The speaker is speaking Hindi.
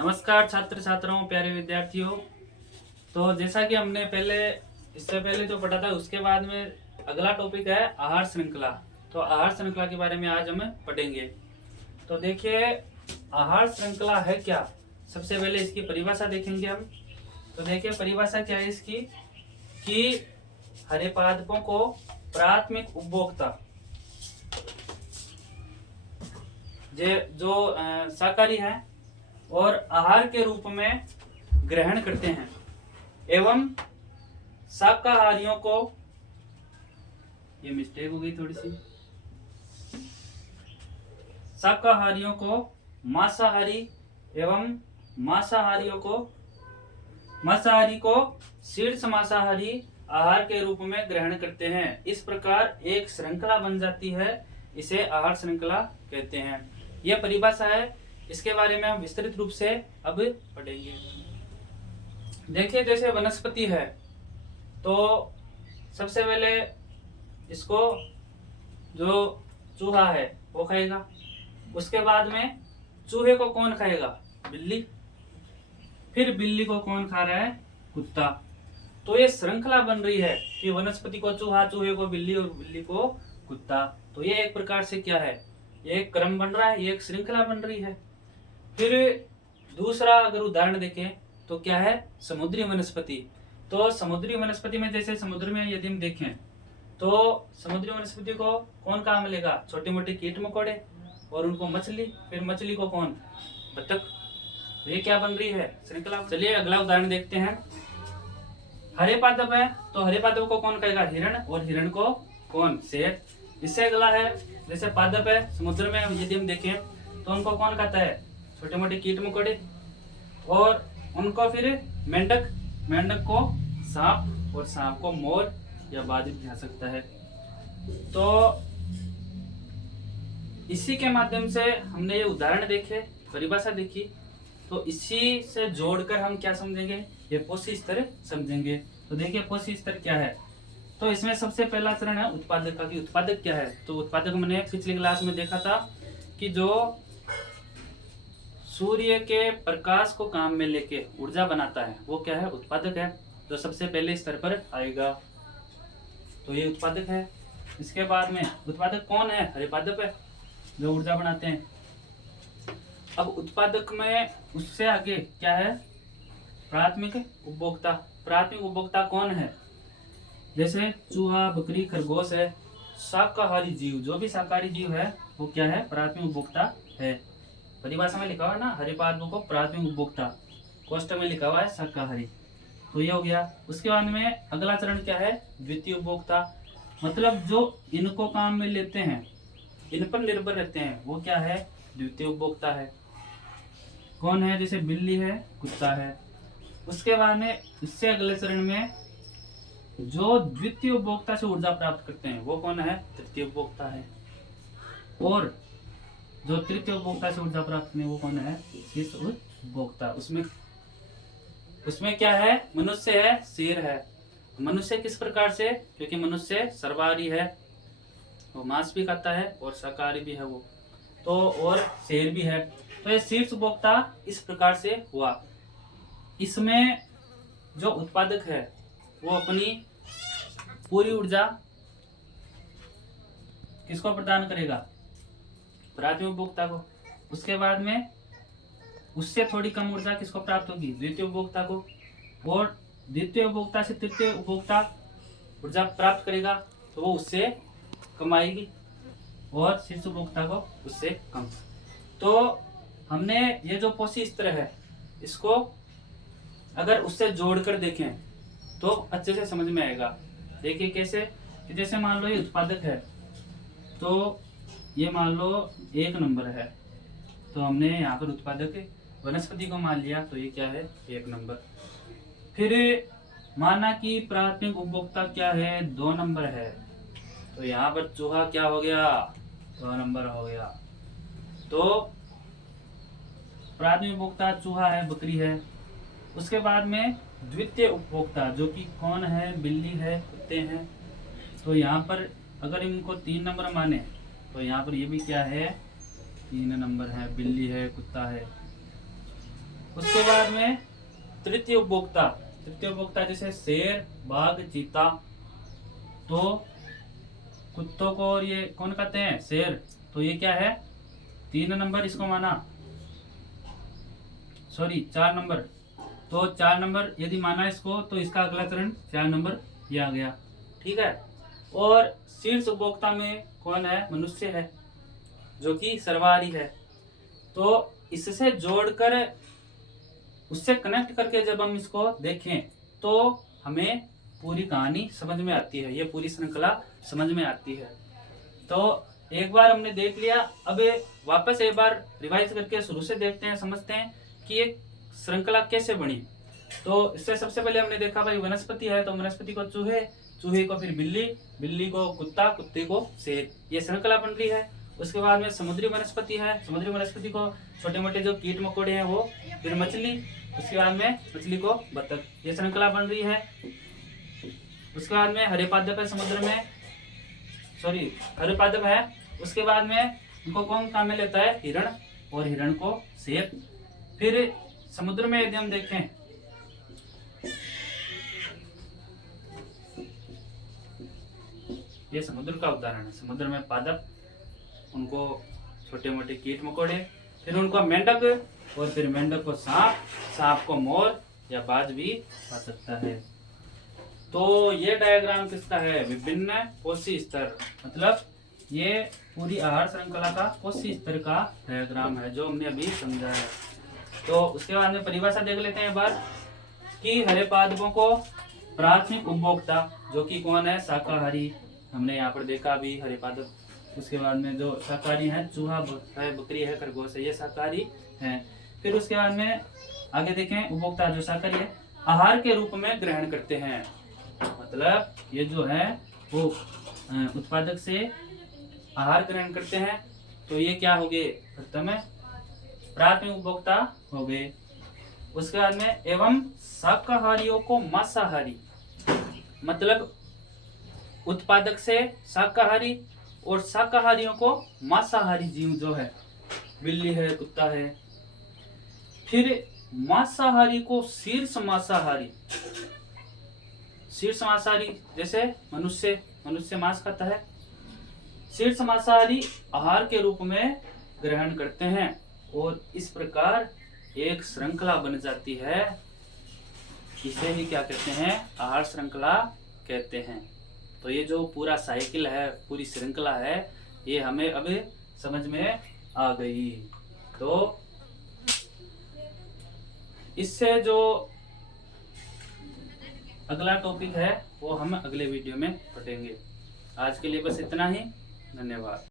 नमस्कार छात्र छात्राओं, प्यारे विद्यार्थियों। तो जैसा कि हमने इससे पहले जो पढ़ा था उसके बाद में अगला टॉपिक है आहार श्रृंखला। तो आहार श्रृंखला के बारे में आज हम पढ़ेंगे। तो देखिए, आहार श्रृंखला है क्या। सबसे पहले इसकी परिभाषा देखेंगे हम। तो देखिए, परिभाषा क्या है इसकी कि हरे पादपों को प्राथमिक उपभोक्ता जो शाकाहारी हैं और आहार के रूप में ग्रहण करते हैं एवं शाकाहारियों को, ये मिस्टेक हो गई थोड़ी सी, शाकाहारियों को मांसाहारी एवं मांसाहारी को शीर्ष मांसाहारी आहार के रूप में ग्रहण करते हैं। इस प्रकार एक श्रृंखला बन जाती है, इसे आहार श्रृंखला कहते हैं। यह परिभाषा है, इसके बारे में हम विस्तृत रूप से अब पढ़ेंगे। देखिए, जैसे वनस्पति है तो सबसे पहले इसको जो चूहा है वो खाएगा। उसके बाद में चूहे को कौन खाएगा? बिल्ली। फिर बिल्ली को कौन खा रहा है? कुत्ता। तो ये श्रृंखला बन रही है कि वनस्पति को चूहा, चूहे को बिल्ली और बिल्ली को कुत्ता। तो ये एक प्रकार से क्या है, ये एक क्रम बन रहा है, ये एक श्रृंखला बन रही है। फिर दूसरा अगर उदाहरण देखें तो क्या है? समुद्री वनस्पति। तो समुद्री वनस्पति में जैसे समुद्र में यदि हम देखें तो समुद्री वनस्पति को कौन काम मिलेगा? छोटे मोटे कीट मकोड़े और उनको मछली, फिर मछली को कौन? बतख। तो ये क्या बन रही है? श्रृंखला। चलिए अगला उदाहरण देखते हैं। हरे पादप है तो हरे पादप को कौन खाएगा? हिरण। और हिरण को कौन? शेर। इससे अगला है, जैसे पादप है समुद्र में यदि हम देखें तो उनको कौन खाता है? छोटे मोटे कीट मकोड़े। और उनको फिर मेंढक, मेंढक को सांप, और सांप को मोर या बाज भी खा सकता है। तो इसी के माध्यम से हमने ये उदाहरण देखे, परिभाषा देखी, तो इसी से जोड़कर हम क्या समझेंगे? ये पोषी स्तर समझेंगे। तो देखिए, पोषी स्तर क्या है। तो इसमें सबसे पहला चरण है उत्पादक का, कि उत्पादक क्या है। तो उत्पादक मैंने पिछली क्लास में देखा था कि जो सूर्य के प्रकाश को काम में लेके ऊर्जा बनाता है वो क्या है? उत्पादक है। जो सबसे पहले स्तर पर आएगा तो ये उत्पादक है। इसके बाद में उत्पादक कौन है? हरे पादप है जो ऊर्जा बनाते हैं। अब उत्पादक में उससे आगे क्या है? प्राथमिक उपभोक्ता। प्राथमिक उपभोक्ता कौन है? जैसे चूहा, बकरी, खरगोश है, शाकाहारी जीव। जो भी शाकाहारी जीव है वो क्या है? प्राथमिक उपभोक्ता है। परिभाषा में लिखा हुआ है ना, हरे पादपों को प्राथमिक उपभोक्ता, कोष्टक में लिखा हुआ है शाकाहारी। तो ये हो गया। उसके बाद में अगला चरण क्या है? द्वितीय उपभोक्ता। मतलब जो इनको काम में लेते हैं, इन पर निर्भर रहते हैं, वो क्या है? द्वितीय उपभोक्ता है। कौन है? जैसे बिल्ली है, कुत्ता है। उसके बाद में इससे अगले चरण में जो द्वितीय उपभोक्ता से ऊर्जा प्राप्त करते हैं वो कौन है? तृतीय उपभोक्ता है। और जो तृतीय उपभोक्ता से ऊर्जा प्राप्त करते हैं वो कौन है? शीर्ष उपभोक्ता। उसमें क्या है? मनुष्य है, शेर है। मनुष्य किस प्रकार से? क्योंकि मनुष्य सर्वाहारी है, वो मांस भी खाता है और शाकाहारी भी है वो, तो और शेर भी है। तो ये शीर्ष उपभोक्ता इस प्रकार से हुआ। इसमें जो उत्पादक है वो अपनी पूरी ऊर्जा किसको प्रदान करेगा? प्राथमिक उपभोक्ता को। उसके बाद में उससे थोड़ी कम ऊर्जा किसको प्राप्त होगी? द्वितीय उपभोक्ता को। और द्वितीय उपभोक्ता से तृतीय उपभोक्ता ऊर्जा प्राप्त करेगा तो वो उससे कम आएगी, और शीर्ष उपभोक्ता को उससे कम। तो हमने ये जो पोषी स्तर है इसको अगर उससे जोड़कर देखें तो अच्छे से समझ में आएगा। देखिए कैसे, कि जैसे मान लो ये उत्पादक है तो ये मान लो 1 नंबर है, तो हमने यहाँ पर उत्पादक वनस्पति को मान लिया, तो ये क्या है? 1 नंबर। फिर माना कि प्राथमिक उपभोक्ता क्या है? 2 नंबर है, तो यहाँ पर चूहा क्या हो गया? 2 नंबर हो गया। तो प्राथमिक उपभोक्ता चूहा है, बकरी है। उसके बाद में द्वितीय उपभोक्ता जो कि कौन है? बिल्ली है, कुत्ते हैं। तो यहाँ पर अगर इनको 3 नंबर माने तो यहाँ पर ये भी क्या है? 3 नंबर है, बिल्ली है, कुत्ता है। उसके बाद में तृतीय उपभोक्ता जैसे शेर, बाघ, चीता। तो कुत्तों को और ये कौन कहते हैं? शेर। तो ये क्या है? 3 नंबर इसको माना, सॉरी 4 नंबर। तो 4 नंबर यदि माना इसको, तो इसका अगला चरण 4 नंबर ये आ गया। ठीक है। और शीर्ष उपभोक्ता में कौन है? मनुष्य है, जो कि सर्वाहारी है। तो इससे जोड़कर, उससे कनेक्ट करके जब हम इसको देखें तो हमें पूरी कहानी समझ में आती है, ये पूरी श्रृंखला समझ में आती है। तो एक बार हमने देख लिया, अब वापस एक बार रिवाइज करके शुरू से देखते हैं, समझते हैं कि ये श्रृंखला कैसे बनी। तो इससे सबसे पहले हमने देखा भाई वनस्पति है, तो वनस्पति को चूहे, चूहे को फिर बिल्ली, बिल्ली को कुत्ता, कुत्ते को शेर, ये श्रृंखला बन रही है। उसके बाद में समुद्री वनस्पति है, समुद्री वनस्पति को छोटे मोटे जो कीट मकोड़े हैं वो, फिर मछली, उसके बाद में मछली को बतख, ये श्रृंखला बन रही है। उसके बाद में हरे पादप है समुद्र में, सॉरी हरे पादप है। उसके बाद में उनको कौन काम में लेता है? हिरण, और हिरण को शेर। फिर समुद्र में यदि हम देखें, ये समुद्र का उदाहरण है। समुद्र में पादप, उनको छोटे मोटे कीट मकोड़े, फिर उनको मेंढक, और फिर मेंढक को सांप, सांप को मोर या बाज भी आ सकता है। तो ये डायग्राम किसका है? विभिन्न कोशी स्तर, मतलब ये पूरी आहार श्रृंखला का कोशी स्तर का डायग्राम है जो हमने अभी समझा है। तो उसके बाद में परिभाषा देख लेते हैं एक बार कि हरे पादपों को प्राथमिक उपभोक्ता, जो कि कौन है? शाकाहारी, हमने यहाँ पर देखा अभी हरे पादप। उसके बाद में जो शाकाहारी है, चूहा है, बकरी है, खरगोश है, ये शाकाहारी हैं। फिर उसके बाद में आगे देखें, उपभोक्ता जो शाकाहारी है आहार के रूप में ग्रहण करते हैं, मतलब ये जो है वो उत्पादक से आहार ग्रहण करते हैं। तो ये क्या हो गए? प्रथम प्राथमिक उपभोक्ता हो गए। उसके बाद में एवं शाकाहारियों को मांसाहारी, मतलब उत्पादक से शाकाहारी, और शाकाहारियों को मांसाहारी जीव जो है, बिल्ली है, कुत्ता है। फिर मांसाहारी को शीर्ष मांसाहारी, शीर्ष मांसाहारी जैसे मनुष्य मांस खाता है, शीर्ष मांसाहारी आहार के रूप में ग्रहण करते हैं। और इस प्रकार एक श्रृंखला बन जाती है, इसे ही क्या कहते हैं? आहार श्रृंखला कहते हैं। तो ये जो पूरा साइकिल है, पूरी श्रृंखला है, ये हमें अब समझ में आ गई। तो इससे जो अगला टॉपिक है वो हम अगले वीडियो में पढ़ेंगे। आज के लिए बस इतना ही, धन्यवाद।